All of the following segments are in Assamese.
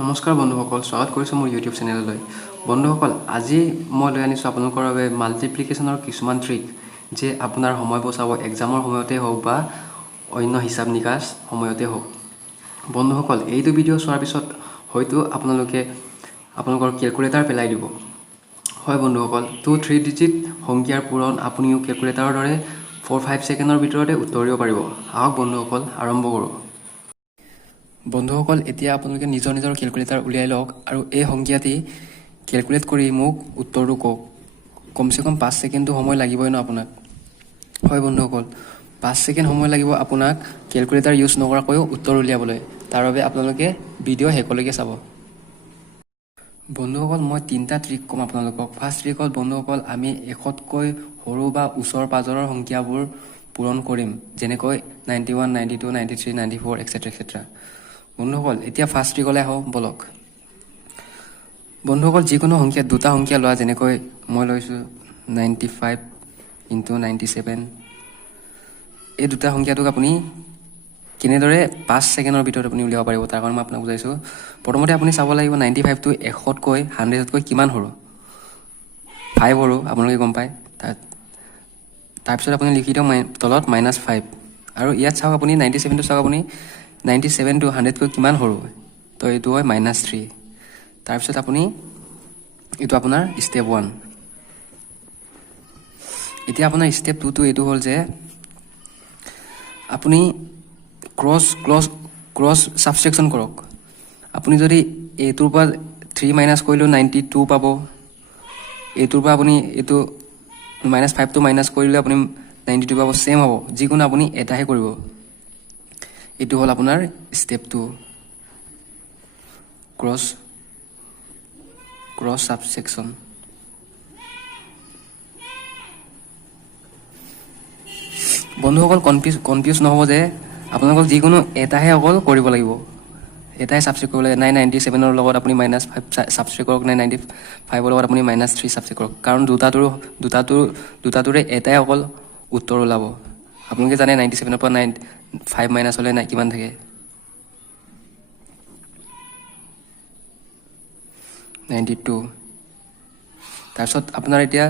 নমস্কাৰ বন্ধুসকল, স্বাগত কৰিছোঁ মোৰ ইউটিউব চেনেললৈ। বন্ধুসকল, আজি মই লৈ আনিছোঁ আপোনালোকৰ বাবে মাল্টিপ্লিকেশ্যনৰ কিছুমান ট্ৰিক, যে আপোনাৰ সময় বচাব, এক্সামৰ সময়তে হওক বা অন্য হিচাপ নিকাচ সময়তে হওক। বন্ধুসকল, এইটো ভিডিঅ' চোৱাৰ পিছত হয়তো আপোনালোকে আপোনালোকৰ কেলকুলেটাৰ পেলাই দিব। হয় বন্ধুসকল, 2-3 ডিজিট সংখ্যাৰ পূৰণ আপুনিও কেলকুলেটাৰৰ দৰে 4-5 ছেকেণ্ডৰ ভিতৰতে উত্তৰ দিব পাৰিব। আহক বন্ধুসকল, আৰম্ভ কৰোঁ। বন্ধুসকল, এতিয়া আপোনালোকে নিজৰ নিজৰ কেলকুলেটাৰ উলিয়াই লওক আৰু এই সংখ্যাটি কেলকুলেট কৰি মোক উত্তৰটো কওক। কমচে কম 5 ছেকেণ্ডটো সময় লাগিবই ন আপোনাক। হয় বন্ধুসকল, 5 ছেকেণ্ড সময় লাগিব আপোনাক কেলকুলেটাৰ ইউজ নকৰাকৈও উত্তৰ উলিয়াবলৈ। তাৰ বাবে আপোনালোকে ভিডিঅ' শেষলৈকে চাব। বন্ধুসকল, মই 3টা ট্ৰিক ক'ম আপোনালোকক। ফাৰ্ষ্ট ট্ৰিক হ'ল বন্ধুসকল, আমি 100তকৈ সৰু বা ওচৰ পাজৰৰ সংখ্যাবোৰ পূৰণ কৰিম, যেনেকৈ 91, 92, 93, 94 etc. বন্ধুসকল, এতিয়া ফাৰ্ষ্ট ট্ৰিকলৈ আহোঁ বলক। বন্ধুসকল, যিকোনো সংখ্যাত দুটা সংখ্যা লোৱা, যেনেকৈ মই লৈছোঁ 95 × 97। এই দুটা সংখ্যাটোক আপুনি কেনেদৰে 5 ছেকেণ্ডৰ ভিতৰত আপুনি উলিয়াব পাৰিব, তাৰ কাৰণে মই আপোনাক বুজাইছোঁ। প্ৰথমতে আপুনি চাব লাগিব 95টো 100তকৈ 100তকৈ কিমান সৰু। 5 সৰু, আপোনালোকে গম পায়। তাৰপিছত আপুনি লিখি দিয়ক তলত -5। আৰু ইয়াত চাওক আপুনি 97টো চাওক, আপুনি 97টো 100তকৈ কিমান সৰু, তো এইটো হয় -3। তাৰপিছত আপুনি এইটো আপোনাৰ ষ্টেপ 1। এতিয়া আপোনাৰ ষ্টেপ 2টো এইটো হ'ল যে আপুনি ক্ৰছ ছাবষ্ট্ৰেকশ্যন কৰক। আপুনি যদি এইটোৰ পৰা 3 মাইনাছ কৰিলেও 92 পাব, এইটোৰ পৰা আপুনি এইটো -5টো মাইনাছ কৰিলে আপুনি 92 পাব, ছেম হ'ব। যিকোনো আপুনি এটাহে কৰিব। এইটো হ'ল আপোনাৰ ষ্টেপ 2, ক্ৰছ ছাবষ্ট্ৰেকশ্যন। বন্ধুসকল, কনফিউজ নহ'ব যে আপোনালোকক যিকোনো এটাহে অকল কৰিব লাগিব, এটাই ছাবষ্ট্ৰেক্ট কৰিব লাগে। 97ৰ লগত আপুনি -5 ছাবষ্ট্ৰেক্ট কৰক, 95ৰ লগত আপুনি -3 ছাবষ্ট্ৰেক্ট কৰক, কাৰণ দুটাটোৰে এটাই অকল উত্তৰ ওলাব। আপোনালোকে জানে 97ৰ পৰা 5 মাইনাছ হ'লে কিমান থাকে। 92। তাৰপিছত আপোনাৰ এতিয়া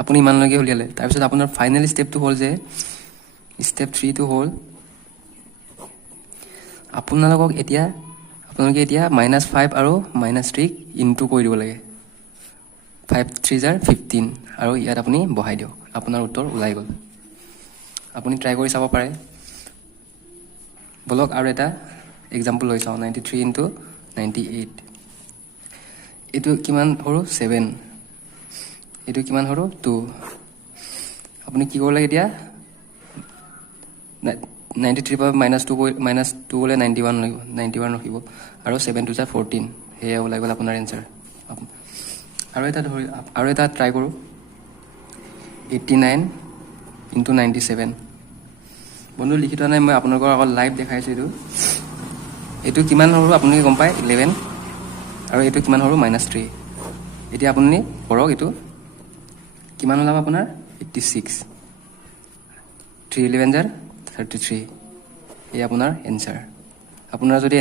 আপুনি ইমানলৈকে উলিয়ালে। তাৰপিছত আপোনাৰ ফাইনেল ষ্টেপটো হ'ল যে ষ্টেপ 3টো হ'ল আপোনালোকে এতিয়া -5 আৰু -3 ইনটু কৰি দিব লাগে। 5 3 জাৰ 15 আৰু ইয়াত আপুনি বহাই দিয়ক, আপোনাৰ উত্তৰ ওলাই গ'ল। আপুনি ট্ৰাই কৰি চাব পাৰে। বলক আৰু এটা এক্সাম্পল লৈ চাওঁ। 93 × 98। এইটো কিমান সৰু? 7। এইটো কিমান সৰু? 2। আপুনি কি কৰিব লাগে এতিয়া? 93 পৰা -2 গ'লে 91 ৰখিব, আৰু 7 2 জাৰ 14। সেয়া ওলাই গ'ল আপোনাৰ এনচাৰ। আৰু এটা ট্ৰাই কৰোঁ। 89 × 97। বন্ধু লিখি থোৱা নাই, মই আপোনালোকৰ আগত লাইভ দেখাইছোঁ। এইটো কিমান সৰু আপোনালোকে গম পায়? 11। আৰু এইটো কিমান সৰু? -3। এতিয়া আপুনি কৰক, এইটো কিমান ওলাব আপোনাৰ? 86। 3 11 জাৰ 33। এই আপোনাৰ এনচাৰ। আপোনাৰ যদি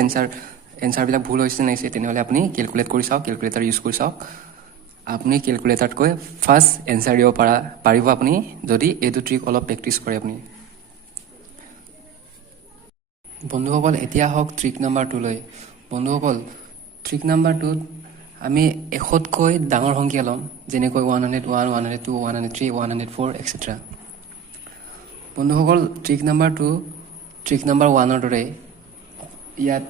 এনচাৰবিলাক ভুল হৈছে নাহিছে, তেনেহ'লে আপুনি কেলকুলেট কৰি চাওক, কেলকুলেটাৰ ইউজ কৰি চাওক। আপুনি কেলকুলেটাৰতকৈ ফাৰ্ষ্ট এনচাৰ দিব পাৰিব আপুনি, যদি এইটো ট্ৰিক অলপ প্ৰেক্টিছ কৰে আপুনি। বন্ধুসকল, এতিয়া আহক ট্ৰিক নাম্বাৰ 2লৈ। বন্ধুসকল, ট্ৰিক নাম্বাৰ 2ত আমি 100তকৈ ডাঙৰ সংখ্যা ল'ম, যেনেকৈ 101, 102, 103, 104 etc. বন্ধুসকল, ট্ৰিক নাম্বাৰ 2 ট্ৰিক নাম্বাৰ 1ৰ দৰে ইয়াত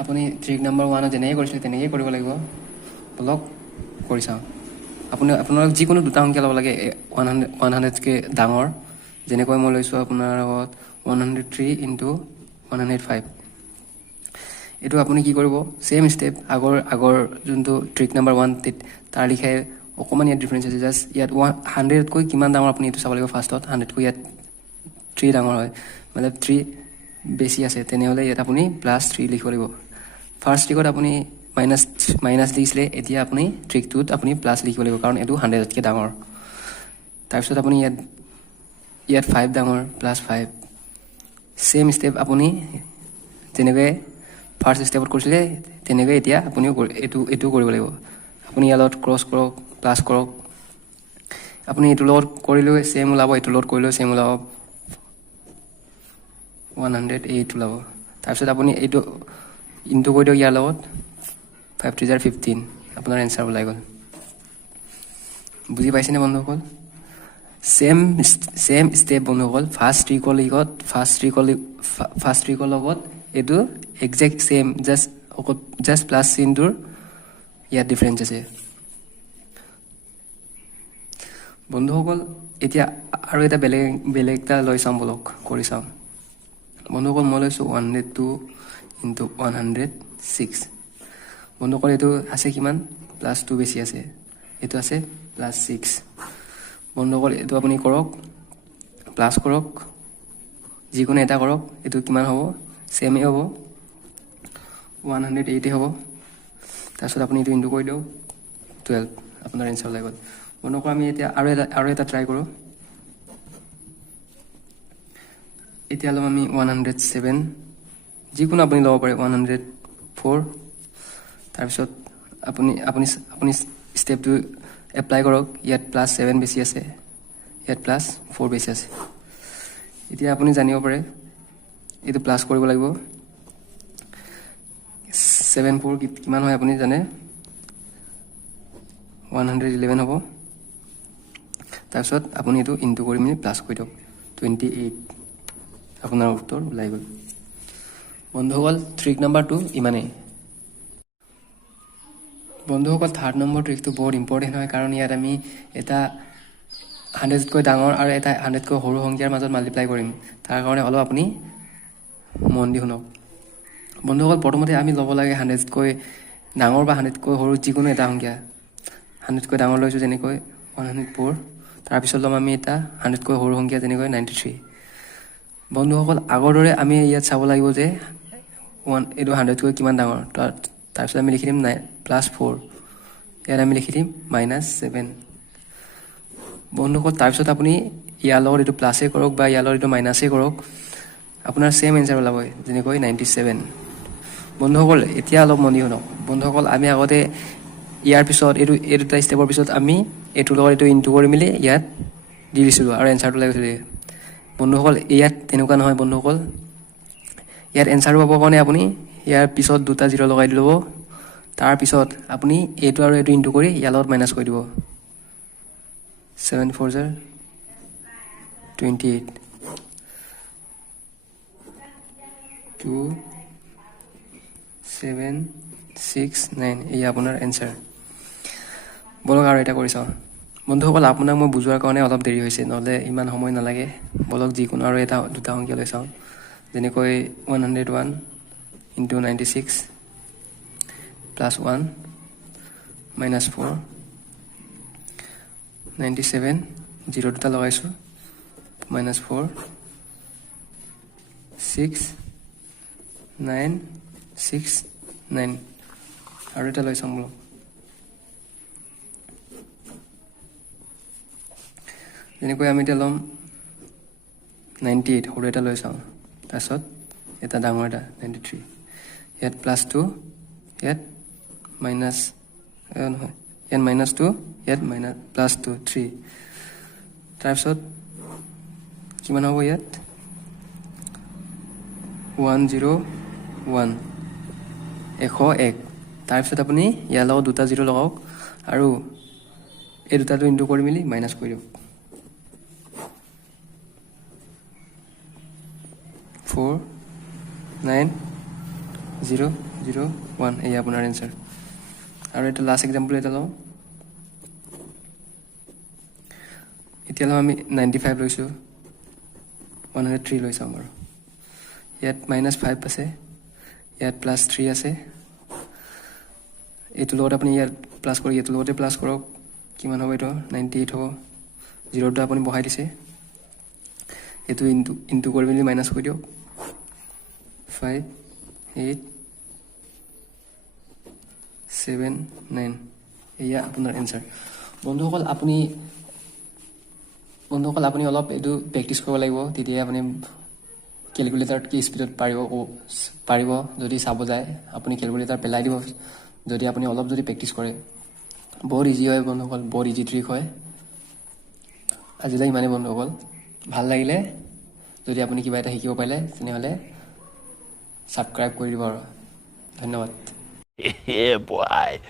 আপুনি ট্ৰিক নাম্বাৰ 1ত যেনেকৈ কৰিছিলে তেনেকৈ কৰিব লাগিব। বলক কৰি চাওঁ। আপোনালোক যিকোনো দুটা সংখ্যা ল'ব লাগে 100তকৈ ডাঙৰ, যেনেকৈ মই লৈছোঁ আপোনাৰ লগত 103 × 105। এইটো আপুনি কি কৰিব? ছেম ষ্টেপ, আগৰ যোনটো ট্ৰিক নাম্বাৰ 1 তাৰ লিখাই অকণমান ইয়াত ডিফাৰেঞ্চ আছে। জাষ্ট ইয়াত 100তকৈ কিমান ডাঙৰ আপুনি এইটো চাব লাগিব ফাৰ্ষ্টত। 100তকৈ ইয়াত 3 ডাঙৰ হয়, মানে 3 বেছি আছে, তেনেহ'লে ইয়াত আপুনি +3 লিখিব লাগিব। ফাৰ্ষ্ট ট্ৰিকত আপুনি মাইনাছ লিখিছিলে, এতিয়া আপুনি ট্ৰিকটোত আপুনি প্লাছ লিখিব লাগিব, কাৰণ এইটো 100তকৈ ডাঙৰ। তাৰপিছত আপুনি ইয়াত 5 ডাঙৰ, +5। ছেম ষ্টেপ আপুনি যেনেকৈ ফাৰ্ষ্ট ষ্টেপত কৰিছিলে তেনেকৈ এতিয়া আপুনিও এইটো কৰিব লাগিব। আপুনি ইয়াৰ লগত ক্ৰছ কৰক, প্লাছ কৰক। আপুনি এইটোৰ লগত কৰিলেও ছেম ওলাব, এইটোৰ লগত কৰিলেও ছেম ওলাব, 108 ওলাব। তাৰপিছত আপুনি এইটো ইনটু কৰি দিয়ক ইয়াৰ লগত, 5 3 * 15, আপোনাৰ এনচাৰ ওলাই গ'ল। বুজি পাইছেনে বন্ধুসকল? ছেম ষ্টেপ বন্ধুসকল। ফাৰ্ষ্ট ট্ৰিকৰ লগত এইটো একজেক্ট ছেম, জাষ্ট প্লাছ চিনটোৰ ইয়াত ডিফাৰেঞ্চ আছে। বন্ধুসকল এতিয়া আৰু এটা বেলেগ এটা লৈ চাম, বলক কৰি চাম। বন্ধুসকল মই লৈছোঁ 102 × 106। বন্ধুসকল এইটো আছে কিমান? +2 বেছি আছে, এইটো আছে +6। বন্ধুসকল এইটো আপুনি কৰক, প্লাছ কৰক, যিকোনো এটা কৰক। এইটো কিমান হ'ব? ছেমেই হ'ব, 108 হ'ব। তাৰপিছত আপুনি এইটো ইনটু কৰি দিয়ক 12, আপোনাৰ এনচাৰ ওলাই গ'ল। বন্ধুসকল আমি এতিয়া আৰু এটা ট্ৰাই কৰোঁ। এতিয়া ল'ম আমি 107, যিকোনো আপুনি ল'ব পাৰে, 104। তাৰপিছত আপুনি ষ্টেপটো এপ্লাই কৰক। ইয়াত +7 বেছি আছে, ইয়াত +4 বেছি আছে। এতিয়া আপুনি জানিব পাৰে এইটো প্লাছ কৰিব লাগিব। 7 4 কিমান হয় আপুনি জানে? 111 হ'ব। তাৰপিছত আপুনি এইটো ইনটু কৰি মেলি প্লাছ কৰি দিয়ক, 28, আপোনাৰ উত্তৰ ওলাই গ'ল। বন্ধুসকল ট্ৰিক নম্বৰ 2 ইমানেই। বন্ধুসকল থাৰ্ড নম্বৰ ট্ৰিকটো বহুত ইম্পৰ্টেণ্ট হয়, কাৰণ ইয়াত আমি এটা 100তকৈ ডাঙৰ আৰু এটা 100তকৈ সৰু সংখ্যাৰ মাজত মাল্টিপ্লাই কৰিম। তাৰ কাৰণে অলপ আপুনি মন দি শুনক। বন্ধুসকল প্ৰথমতে আমি ল'ব লাগে 100তকৈ ডাঙৰ বা 100তকৈ সৰু যিকোনো এটা সংখ্যা। 100তকৈ ডাঙৰ লৈছোঁ যেনেকৈ 104। তাৰপিছত ল'ম আমি এটা 100তকৈ সৰু সংখ্যা যেনেকৈ 93। বন্ধুসকল আগৰ দৰে আমি ইয়াত চাব লাগিব যে এইটো 100তকৈ কিমান ডাঙৰ। তাৰপিছত আমি লিখি দিম +4, ইয়াত আমি লিখি দিম -7। বন্ধুসকল তাৰপিছত আপুনি ইয়াৰ লগত এইটো প্লাছেই কৰক বা ইয়াৰ লগত এইটো মাইনাছেই কৰক, আপোনাৰ ছেম এনচাৰ ওলাব, যেনেকৈ 97। বন্ধুসকল এতিয়া অলপ মন দি শুনক। বন্ধুসকল আমি আগতে ইয়াৰ পিছত এই দুটা ষ্টেপৰ পিছত আমি এইটোৰ লগত এইটো ইনটু কৰি মেলি ইয়াত দি দিছিলোঁ আৰু এনচাৰটো ওলাই গৈছিলে। বন্ধুসকল ইয়াত তেনেকুৱা নহয়। বন্ধুসকল ইয়াত এনচাৰটো পাবৰ কাৰণে আপুনি ইয়াৰ পিছত দুটা 0 লগাই দি ল'ব। তাৰপিছত আপুনি এইটো আৰু এইটো ইনটু কৰি ইয়াৰ লগত মাইনাছ কৰি দিব। 7 4 * 28, 2 7 6 9, এয়া আপোনাৰ এনচাৰ। বলক আৰু এটা কৰি চাওঁ। বন্ধুসকল আপোনাক মই বুজোৱাৰ কাৰণে অলপ দেৰি হৈছে, নহ'লে ইমান সময় নালাগে। বলক যিকোনো আৰু দুটা সংখ্যা লৈ চাওঁ, যেনেকৈ 101 × 96 +1 -4, 97, 0 দুটা লগাইছোঁ, -4, 6 9 6 9। আৰু এটা লৈ চাওঁ বলক, যেনেকৈ আমি এতিয়া ল'ম 98, সৰু এটা লৈ চাওঁ। তাৰপিছত এটা ডাঙৰ এটা 93, ইয়াত +2, ইয়াত নহয়, ইয়াত -2, ইয়াত +2 3। তাৰপিছত কিমান হ'ব ইয়াত? 101, 101। তাৰপিছত আপুনি ইয়াৰ লগত দুটা 0 লগাওক আৰু এই দুটাটো ইনটু কৰি মেলি মাইনাছ কৰি দিয়ক। 4 9 0 0 1, এয়া আপোনাৰ এনচাৰ। আৰু এটা লাষ্ট এক্সাম্পল এটা লওঁ। এতিয়া আমি 95 লৈছোঁ, 103 লৈ চাওঁ বাৰু। ইয়াত -5 আছে, ইয়াত +3 আছে। এইটোৰ লগত আপুনি ইয়াত প্লাছ কৰি এইটোৰ লগতে প্লাছ কৰক, কিমান হ'ব এইটো? 98 হ'ব। 0টো আপুনি বহাই দিছে, এইটো ইনটু কৰি মেলি মাইনাছ কৰি দিয়ক। 5 8 7 9, এয়া আপোনাৰ এনচাৰ। বন্ধুসকল আপুনি অলপ এইটো প্ৰেক্টিছ কৰিব লাগিব, তেতিয়াই আপুনি কেলকুলেটাৰত কি স্পীডত পাৰিব যদি চাব যায় আপুনি কেলকুলেটাৰ পেলাই দিব যদি আপুনি অলপ যদি প্ৰেক্টিছ কৰে বহুত ইজি হয় বন্ধুসকল বহুত ইজি ট্ৰিক হয় আজিলৈ ইমানেই বন্ধুসকল ভাল লাগিলে যদি আপুনি কিবা এটা শিকিব পাৰিলে তেনেহ'লে ছাবস্ক্ৰাইব কৰি দিব আৰু ধন্যবাদ Yeah, boy.